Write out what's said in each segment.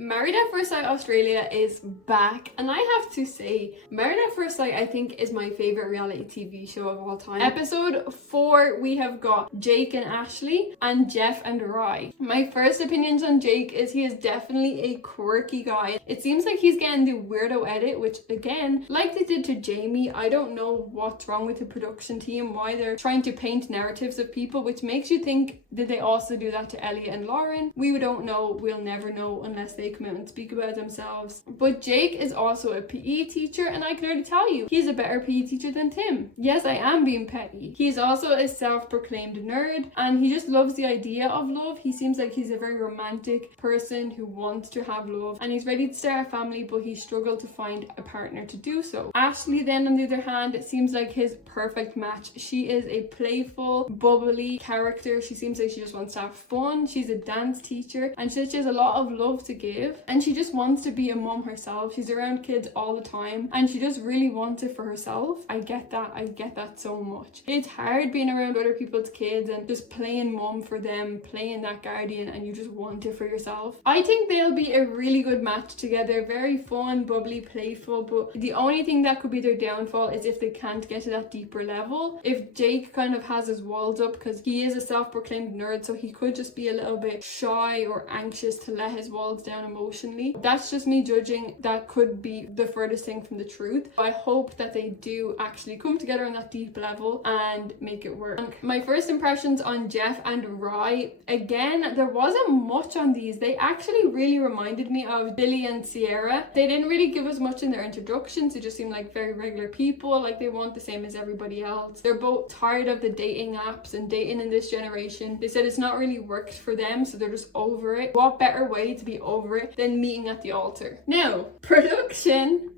Married at First Sight Australia is back, and I have to say, Married at First Sight I think is my favourite reality TV show of all time. Episode 4 we have got Jake and Ashley and Jeff and Rye. My first opinions on Jake is he is definitely a quirky guy. It seems like he's getting the weirdo edit, which again, like they did to Jamie, I don't know what's wrong with the production team, why they're trying to paint narratives of people, which makes you think, did they also do that to Elliot and Lauren? We don't know, we'll never know unless they come out and speak about themselves. But Jake is also a PE teacher, and I can already tell you, he's a better PE teacher than Tim. Yes, I am being petty. He's also a self-proclaimed nerd, and he just loves the idea of love. He seems like he's a very romantic person who wants to have love, and he's ready to start a family, but he struggled to find a partner to do so. Ashley then, on the other hand, it seems like his perfect match. She is a playful, bubbly character. She seems like she just wants to have fun. She's a dance teacher, and she has a lot of love to give, and she just wants to be a mom herself. She's around kids all the time, and she just really wants it for herself. I get that so much. It's hard being around other people's kids and just playing mom for them, playing that guardian, and you just want it for yourself. I think they'll be a really good match together. Very fun, bubbly, playful, but the only thing that could be their downfall is if they can't get to that deeper level. If Jake kind of has his walls up, because he is a self-proclaimed nerd, so he could just be a little bit shy or anxious to let his walls down emotionally. That's just me judging. That could be the furthest thing from the truth. I hope that they do actually come together on that deep level and make it work. And my first impressions on Jeff and Rye, again, there wasn't much on these. They actually really reminded me of Billy and Sierra. They didn't really give us much in their introductions. They just seemed like very regular people, like they want the same as everybody else. They're both tired of the dating apps and dating in this generation. They said it's not really worked for them, so they're just over it. What better way to be over it than meeting at the altar? Now, production.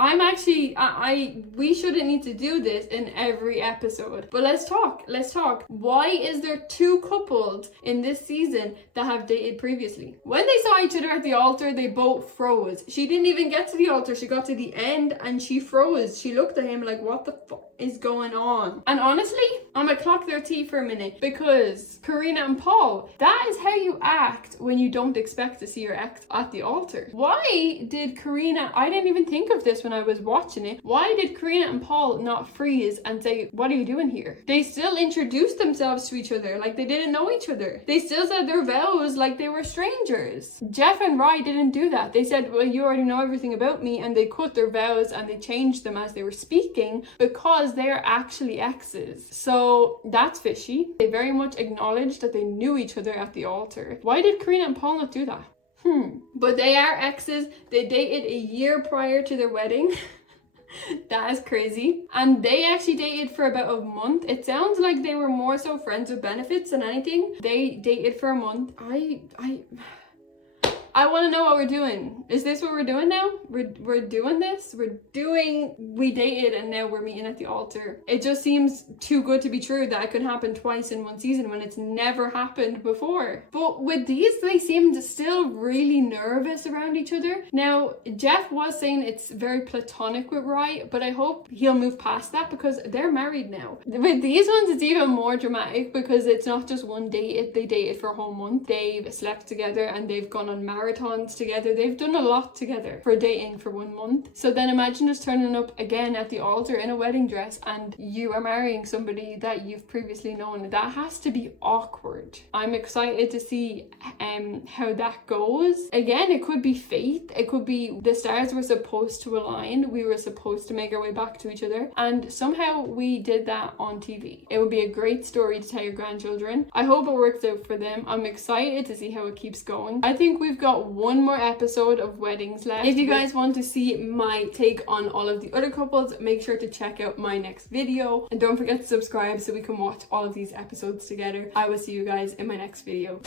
We shouldn't need to do this in every episode, but let's talk. Why is there 2 couples in this season that have dated previously? When they saw each other at the altar, they both froze. She didn't even get to the altar. She got to the end and she froze. She looked at him like, what the fuck is going on? And honestly, I'm gonna clock their tea for a minute, because Karina and Paul, that is how you act when you don't expect to see your ex at the altar. Why did Karina, I didn't even think of this when I was watching it, why did Karina and Paul not freeze and say, what are you doing here? They still introduced themselves to each other like they didn't know each other. They still said their vows like they were strangers. Jeff and Rye didn't do that. They said, well, you already know everything about me, and they cut their vows and they changed them as they were speaking because they are actually exes. So that's fishy. They very much acknowledged that they knew each other at the altar. Why did Karina and Paul not do that? But they are exes. They dated a year prior to their wedding. That is crazy. And they actually dated for about a month. It sounds like they were more so friends with benefits than anything. They dated for a month. I want to know what we're doing. Is this what we're doing now? We're doing this? We dated and now we're meeting at the altar. It just seems too good to be true that it could happen twice in one season when it's never happened before. But with these, they seemed still really nervous around each other. Now, Jeff was saying it's very platonic with Rye, but I hope he'll move past that because they're married now. With these ones, it's even more dramatic because it's not just one date. They dated for a whole month. They've slept together and they've gone on marathons together. They've done a lot together for dating for 1 month. So then imagine just turning up again at the altar in a wedding dress and you are marrying somebody that you've previously known. That has to be awkward. I'm excited to see how that goes. Again, it could be fate. It could be the stars were supposed to align. We were supposed to make our way back to each other, and somehow we did that on TV. It would be a great story to tell your grandchildren. I hope it works out for them. I'm excited to see how it keeps going. I think we've got one more episode of weddings left. If you guys want to see my take on all of the other couples, make sure to check out my next video, and don't forget to subscribe so we can watch all of these episodes together. I will see you guys in my next video.